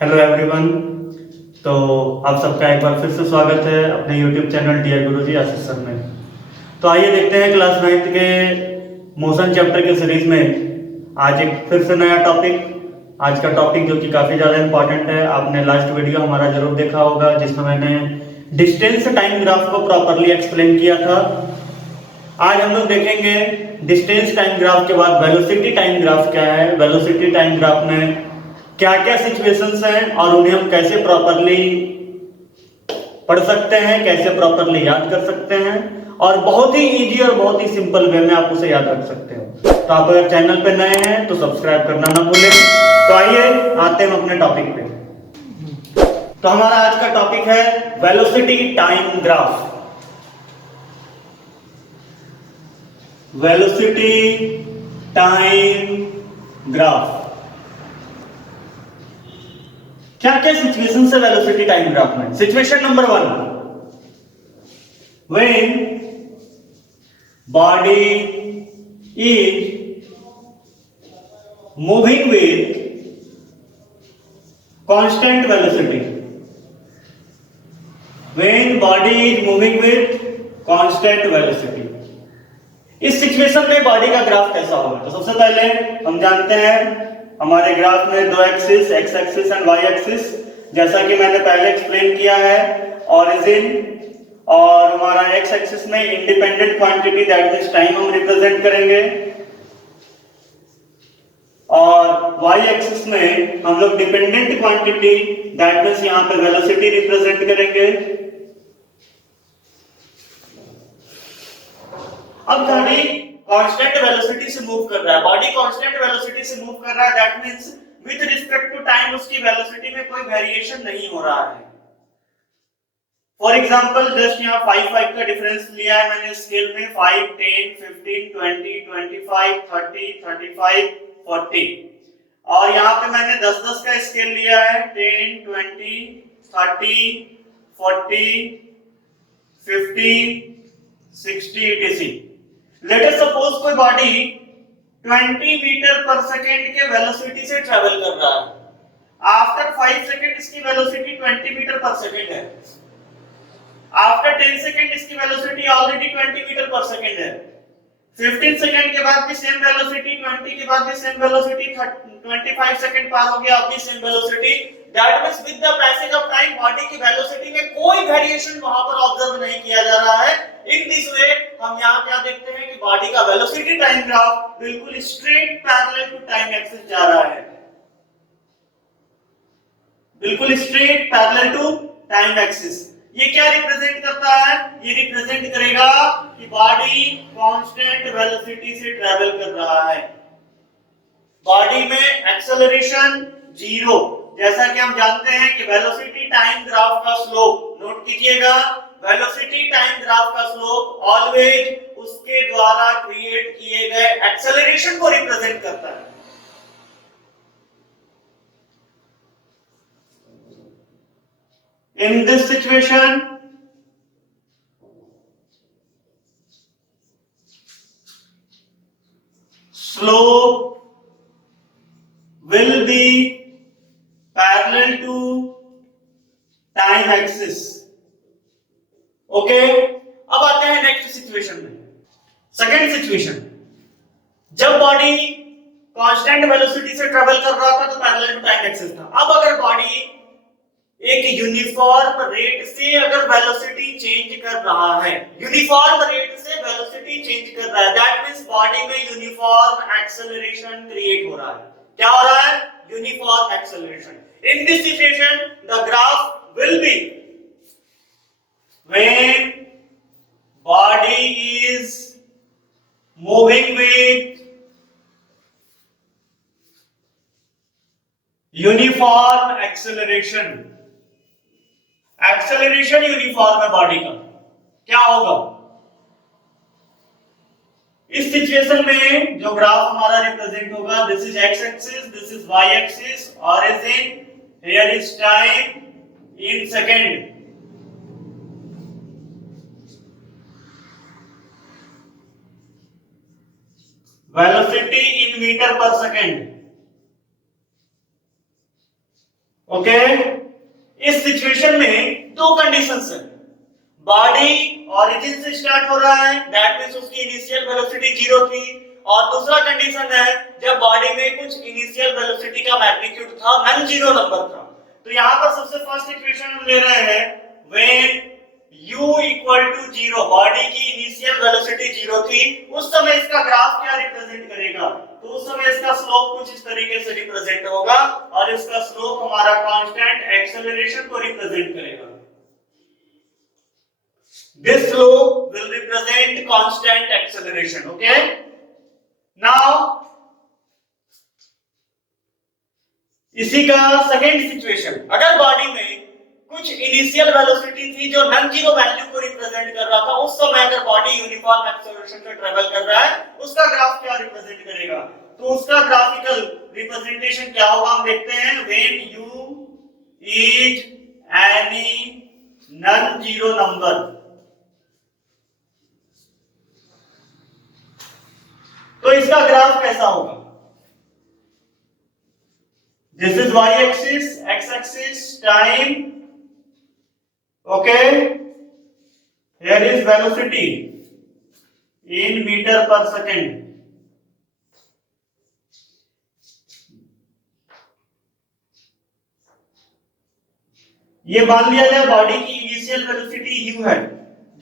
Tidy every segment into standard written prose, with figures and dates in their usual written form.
Hello everyone. तो आप सबका एक बार फिर से स्वागत है अपने यूट्यूब चैनल डियर गुरुजी आशीष सर में। तो आइए देखते हैं क्लास 9th के मोशन चैप्टर के सीरीज में आज एक फिर से नया टॉपिक। आज का टॉपिक जो कि काफ़ी ज़्यादा इंपॉर्टेंट है, आपने लास्ट वीडियो हमारा जरूर देखा होगा जिसमें मैंने डिस्टेंस टाइम ग्राफ को प्रॉपरली एक्सप्लेन किया था। आज हम लोग देखेंगे डिस्टेंस टाइम ग्राफ के बाद वेलोसिटी टाइम ग्राफ क्या है, वेलोसिटी टाइम ग्राफ में क्या क्या सिचुएशंस हैं और उन्हें हम कैसे प्रॉपरली पढ़ सकते हैं, कैसे प्रॉपरली याद कर सकते हैं और बहुत ही इजी और बहुत ही सिंपल वे में आप उसे याद रख सकते हो। तो आप अगर चैनल पे नए हैं तो सब्सक्राइब करना ना भूलें। तो आइए आते हैं अपने टॉपिक पे। तो हमारा आज का टॉपिक है velocity time graph. Velocity time graph क्या क्या सिचुएशन है वेलोसिटी टाइम ग्राफ में। Situation number 1, when body is moving with constant velocity. When body is moving with constant velocity, इस सिचुएशन में बॉडी का ग्राफ कैसा होगा। तो सबसे पहले हम जानते हैं हमारे ग्राफ में दो axis, X axis and Y axis, जैसा कि मैंने पहले एक्सप्लेन किया है। ओरिजिन और हमारा एक्स एक्सिस में independent quantity that means time हम रिप्रेजेंट करेंगे और वाई एक्सिस में हम लोग डिपेंडेंट क्वांटिटी दैट मींस यहां पे वेलोसिटी रिप्रेजेंट करेंगे। अब बॉडी कांस्टेंट वेलोसिटी से मूव कर रहा है, बॉडी कांस्टेंट वेलोसिटी से मूव कर रहा है, that means with respect to time उसकी वेलोसिटी में कोई वेरिएशन नहीं हो रहा है। फॉर एग्जांपल जस्ट यहां 5 का डिफरेंस लिया है मैंने स्केल में, 5 10 15 20 25 30 35 40 और यहां पे मैंने 10 का स्केल लिया है, 10 20 30 40 50 60 etc। लेट अस सपोज कोई बॉडी 20 मीटर पर सेकेंड के वेलोसिटी से ट्रेवल कर रहा है। आफ्टर 5 सेकेंड इसकी वेलोसिटी 20 मीटर पर सेकेंड है। आफ्टर 10 सेकेंड इसकी velocity already 20 metre per second है। 15 सेकेंड के बाद भी सेम वेलोसिटी, 20 के बाद भी सेम वेलोसिटी, 25 सेकेंड पार हो गया अभी same velocity. That means with the passage of time body की वेलोसिटी में कोई वेरिएशन वहां पर ऑब्जर्व नहीं किया जा रहा है। इन दिस वे हम यहां क्या देखते हैं कि बॉडी का वेलोसिटी टाइम ग्राफ बिल्कुल straight parallel to time axis जा रहा है, बिल्कुल straight parallel to time axis. ये क्या रिप्रेजेंट करता है, ये रिप्रेजेंट करेगा कि बॉडी कांस्टेंट वेलोसिटी से ट्रैवल कर रहा है। बॉडी में एक्सेलरेशन जीरो, जैसा कि हम जानते हैं कि वेलोसिटी टाइम ग्राफ का स्लोप नोट कीजिएगा, वेलोसिटी टाइम ग्राफ का स्लोप ऑलवेज उसके द्वारा क्रिएट किए गए एक्सेलरेशन को रिप्रेजेंट करता है। In this situation, slope will be parallel to time axis. Okay? अब आते हैं नेक्स्ट सिचुएशन में। सेकेंड सिचुएशन, जब बॉडी कांस्टेंट वेलोसिटी से ट्रेवल कर रहा था तो पैरेलल टू टाइम एक्सिस था। अब अगर बॉडी एक यूनिफॉर्म रेट से अगर वेलोसिटी चेंज कर रहा है, यूनिफॉर्म रेट से वेलोसिटी चेंज कर रहा है, दैट मींस बॉडी में यूनिफॉर्म एक्सेलरेशन क्रिएट हो रहा है। क्या हो रहा है, uniform acceleration. In this situation the graph will be when body is moving with uniform acceleration. Acceleration uniform है बॉडी का, क्या होगा इस सिचुएशन में जो ग्राफ हमारा रिप्रेजेंट होगा, this is X axis, this is Y axis, origin, here is time in second. Velocity in metre per second. Okay, इस सिचुएशन में दो कंडीशंस है, बॉडी ओरिजिन से स्टार्ट हो रहा है, दैट मींस उसकी इनिशियल वेलोसिटी 0 थी, और दूसरा कंडीशन है जब बॉडी में कुछ इनिशियल वेलोसिटी का मैग्नीट्यूड था, नॉन जीरो नंबर था। तो यहां पर सबसे फर्स्ट इक्वेशन हम ले रहे हैं when u equal to 0, body की इनिशियल वेलोसिटी 0 थी, उस समय इसका ग्राफ क्या रिप्रेजेंट करेगा, तो उस समय इसका स्लोप कुछ इस तरीके से रिप्रेजेंट होगा, और इसका स्लोप हमारा कांस्टेंट एक्सेलरेशन को रिप्रेजेंट करेगा। This slope will represent constant acceleration. Okay. Now, इसी का सेकेंड सिचुएशन, अगर बॉडी में कुछ इनिशियल वेलोसिटी थी जो नॉन जीरो वैल्यू को रिप्रेजेंट कर रहा था, उस समय अगर बॉडी यूनिफॉर्म एक्सेलरेशन पे ट्रेवल कर रहा है, उसका ग्राफ क्या रिप्रेजेंट करेगा, तो उसका ग्राफिकल रिप्रेजेंटेशन क्या होगा हम देखते हैं। When u is any non zero number, तो इसका ग्राफ कैसा होगा, this is y axis, x axis time, okay, here is velocity in metre per second. ये मान लिया जाए बॉडी की इनिशियल वेलोसिटी u है,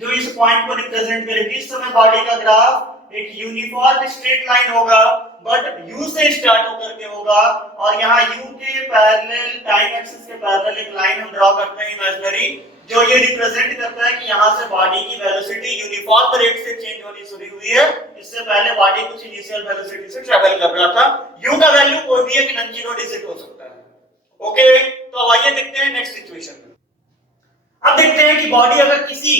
जो इस पॉइंट को रिप्रेजेंट करेगी। इस समय बॉडी का ग्राफ एक यूनिफॉर्म स्ट्रेट लाइन होगा, बट u से स्टार्ट होकर के होगा, और यहाँ u के पैरेलल, टाइम एक्सिस के पैरेलल एक लाइन हम ड्रॉ करते हैं इमेजिनरी, जो ये रिप्रेजेंट करता है कि यहाँ से बॉडी की वेलोसिटी यूनिफॉर्म रेट से चेंज होनी शुरू हुई है। इससे पहले बॉडी कुछ इनिशियल वेलोसिटी से ट्रैवल कर रहा था। u का वैल्यू कोई भी एक नॉन जीरो डिजिट हो सकता है। ओके, तो आइए देखते हैं नेक्स्ट सिचुएशन में। अब देखते हैं कि बॉडी अगर किसी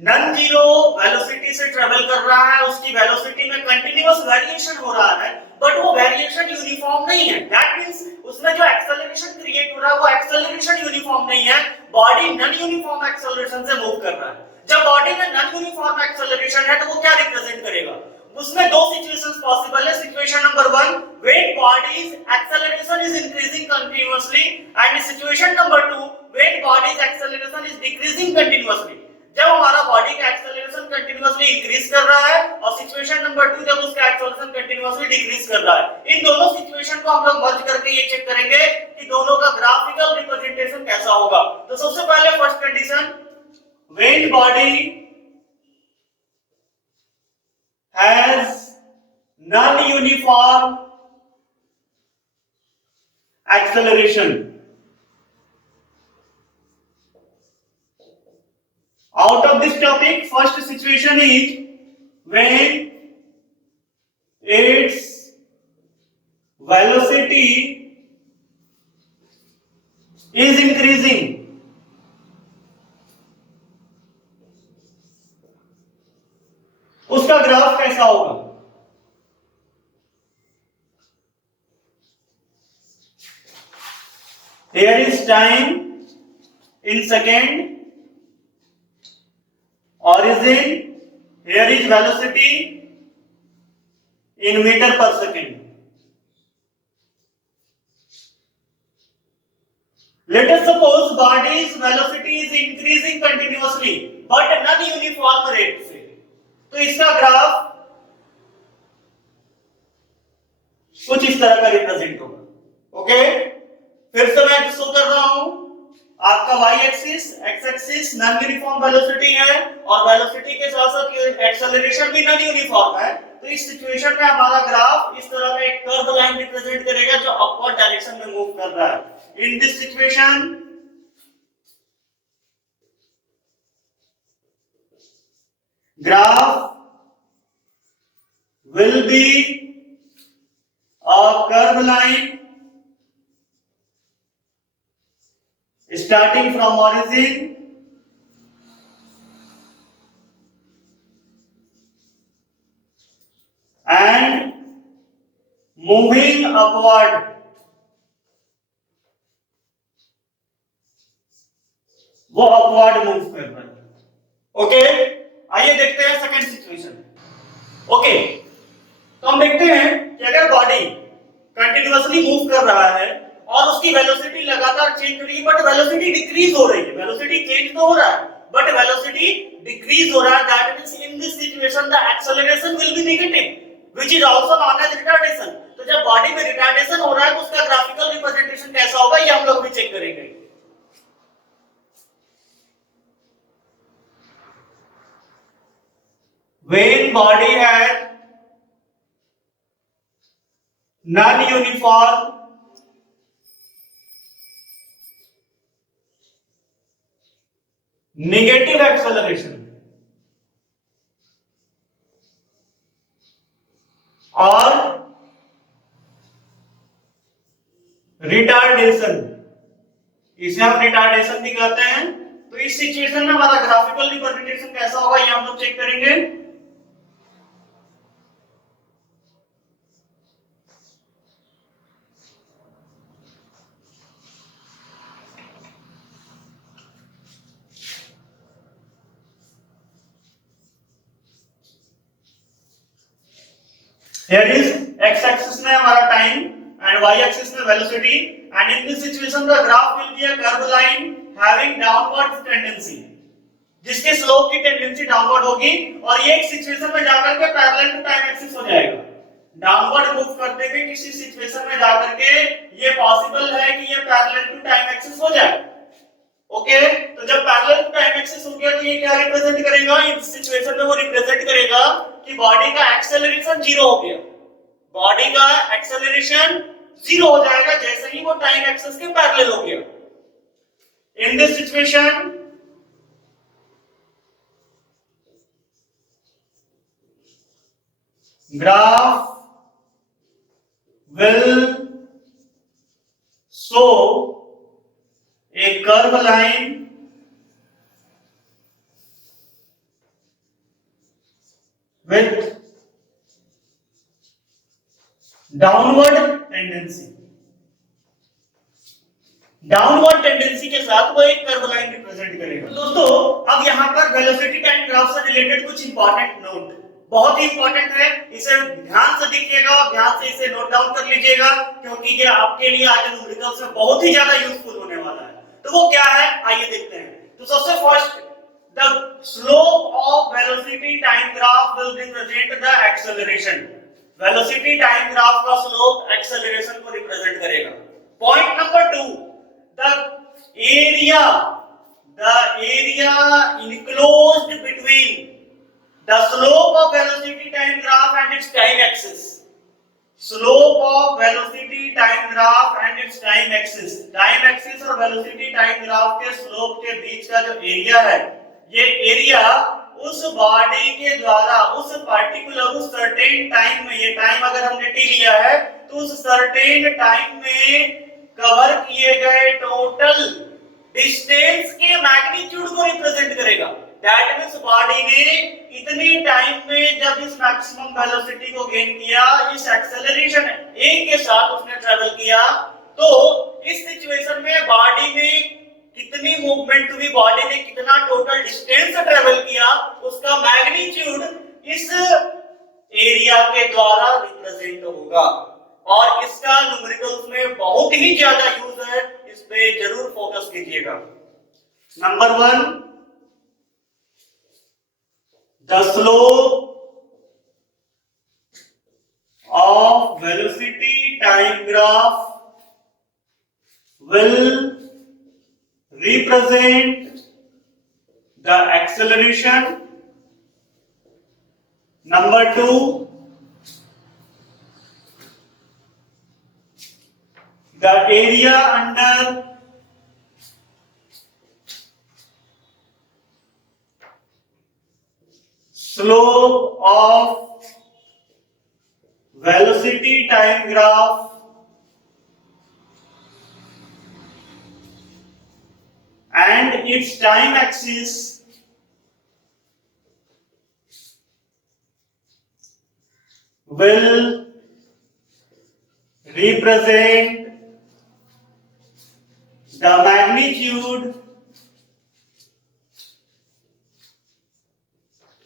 नॉन जीरो वेलोसिटी से ट्रेवल कर रहा है, उसकी वेलोसिटी में कंटीन्यूअस वेरिएशन हो रहा है, बट वो वेरिएशन यूनिफॉर्म नहीं है, दैट मींस उसमें जो एक्सेलरेशन क्रिएट हो रहा है वो एक्सेलरेशन यूनिफॉर्म नहीं है, बॉडी नॉन यूनिफॉर्म एक्सेलरेशन से मूव कर रहा है। जब बॉडी में नॉन यूनिफॉर्म एक्सेलरेशन है तो वो क्या रिप्रेजेंट करेगा, उसमें दो सिचुएशंस पॉसिबल है। Situation number 1, when bodies acceleration is increasing continuously, and situation number 2, when bodies acceleration is decreasing continuously. जब हमारा बॉडी का एक्सेलरेशन कंटीन्यूअसली इंक्रीज कर रहा है, और सिचुएशन नंबर 2 जब उसका एक्सेलरेशन कंटीन्यूअसली डिक्रीज कर रहा है। इन दोनों सिचुएशन को हम लोग मर्ज करके ये चेक करेंगे कि दोनों का ग्राफिकल रिप्रेजेंटेशन कैसा होगा। तो सबसे पहले first condition, when body has non-uniform acceleration. Out of this topic, first situation is when its velocity is increasing. उसका ग्राफ कैसा होगा, here is time in second, origin, here is velocity in meter per second. Let us suppose body's velocity is increasing continuously but non-uniform rate से, तो इसका graph कुछ इस तरह का रिप्रेजेंट होगा। ओके, फिर से मैं शो कर रहा हूं, आपका y axis, x axis non uniform velocity है, और वेलोसिटी के साथ साथ एक्सेलरेशन भी नॉन यूनिफॉर्म है। तो इस सिचुएशन में हमारा ग्राफ इस तरह का एक कर्व लाइन रिप्रेजेंट करेगा जो अपवर्ड डायरेक्शन में मूव कर रहा है। इन this situation graph will be a curved line starting from origin and moving upward वो अपवर्ड मूव कर रहा है। ओके, आइए देखते हैं सेकंड सिचुएशन। ओके, तो हम देखते हैं कि अगर बॉडी कंटिन्यूअसली मूव कर रहा है और उसकी वेलोसिटी लगातार चेंज हो रही है बट वेलोसिटी डिक्रीज हो रही है, वेलोसिटी चेंज तो हो रहा है बट वेलोसिटी डिक्रीज हो रहा है, that means in this situation the acceleration will be negative which is also known as retardation. तो जब बॉडी में रिटार्डेशन हो रहा है तो उसका ग्राफिकल रिप्रेजेंटेशन कैसा होगा ये हम लोग भी चेक करेंगे। When body has non-uniform negative acceleration और रिटार्डेशन, इसे हम रिटार्डेशन भी कहते हैं। तो इस सिचुएशन में हमारा ग्राफिकल रिप्रेजेंटेशन कैसा होगा ये हम लोग चेक करेंगे। Here is x axis में हमारा टाइम and y axis में velocity, and in this situation the graph will be a curved line having downward tendency, जिसके स्लोप की टेंडेंसी डाउनवर्ड होगी और ये एक सिचुएशन में जाकर के पैरेलल टू टाइम एक्सिस हो जाएगा। डाउनवर्ड मूव करते हुए किसी सिचुएशन में जाकर के ये पॉसिबल है कि ये पैरेलल टू टाइम एक्सिस हो जाए। ओके, तो जब पैरेलल टू टाइम एक्सिस हो गया तो ये क्या रिप्रेजेंट करेगा, इस सिचुएशन में वो रिप्रेजेंट करेगा कि बॉडी का एक्सेलरेशन जीरो हो गया, बॉडी का एक्सेलरेशन जीरो हो जाएगा जैसे ही वो टाइम एक्सिस के पैरेलल हो गया। इन this situation graph will show a curved line with downward tendency, downward tendency के साथ वो एक कर्व लाइन रिप्रेजेंट करेगा। दोस्तों अब यहाँ पर वेलोसिटी टाइम ग्राफ से रिलेटेड कुछ इंपॉर्टेंट नोट, बहुत ही इंपॉर्टेंट है, इसे ध्यान से देखिएगा और ध्यान से इसे नोट डाउन कर लीजिएगा क्योंकि ये आपके लिए आगे न्यूमेरिकल्स में बहुत ही ज्यादा यूजफुल होने वाला है। तो वो क्या है आइए देखते हैं। तो सबसे first the slope of velocity time graph will represent the acceleration, velocity time graph का स्लोप एक्सेलरेशन को रिप्रेजेंट करेगा। Point number 2 the area enclosed between the slope of velocity time graph and its time axis, slope of velocity time graph and its time axis, time axis और velocity time graph के slope के बीच का जो area है, ये area उस body के द्वारा उस पर्टिकुलर उस सर्टेन टाइम में, ये टाइम अगर हमने टी लिया है तो उस सर्टेन टाइम में कवर किए गए टोटल डिस्टेंस के मैग्नीट्यूड को रिप्रेजेंट करेगा। दैट मींस बॉडी ने इतने टाइम में जब इस मैक्सिमम वेलोसिटी को गेन किया, इस एक्सेलरेशन a के साथ उसने ट्रैवल किया, तो इस सिचुएशन में बॉडी में कितनी मूवमेंट हुई, बॉडी ने कितना टोटल डिस्टेंस ट्रैवल किया, उसका मैग्नीट्यूड इस एरिया के द्वारा रिप्रेजेंट होगा और इसका न्यूमेरिकल्स में बहुत ही ज्यादा यूज है, इस पे जरूर फोकस कीजिएगा। Number 1 the slope of velocity time graph will represent the acceleration. Number 2 the area under slope of velocity time graph and its time axis will represent the magnitude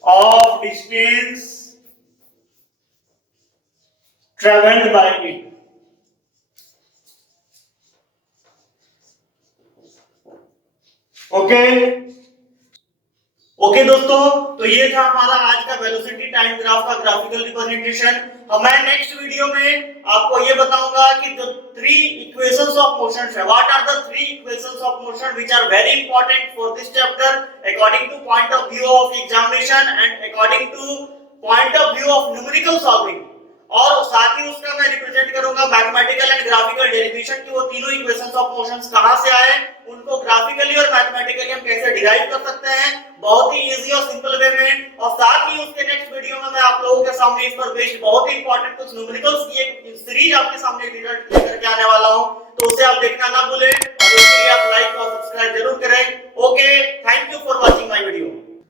of distance traveled by it. Okay दोस्तों, तो ये था हमारा आज का velocity time graph का graphical representation. मैं next video में आपको ये बताऊंगा कि जो 3 इक्वेशंस ऑफ मोशन है, what are the 3 equations of motion which are very important for this chapter according to point of view of examination and according to point of view of numerical solving. और साथ ही उसका मैं represent करूंगा mathematical and graphical derivation की वो तीनों equations of motions कहां से आए, उनको ग्राफिकली और मैथमेटिकली हम कैसे डिराइव कर सकते हैं बहुत ही इजी और सिंपल वे में। और साथ ही उसके नेक्स्ट वीडियो में मैं आप लोगों के सामने इस पर बेस्ड बहुत ही इंपॉर्टेंट कुछ न्यूमेरिकल्स की एक सीरीज आपके सामने रिजल्ट लेकर के आने वाला हूं, तो उसे आप देखना ना भूलें और उसके लिए आप लाइक और सब्सक्राइब जरूर करें। Okay, thank you for watching my video.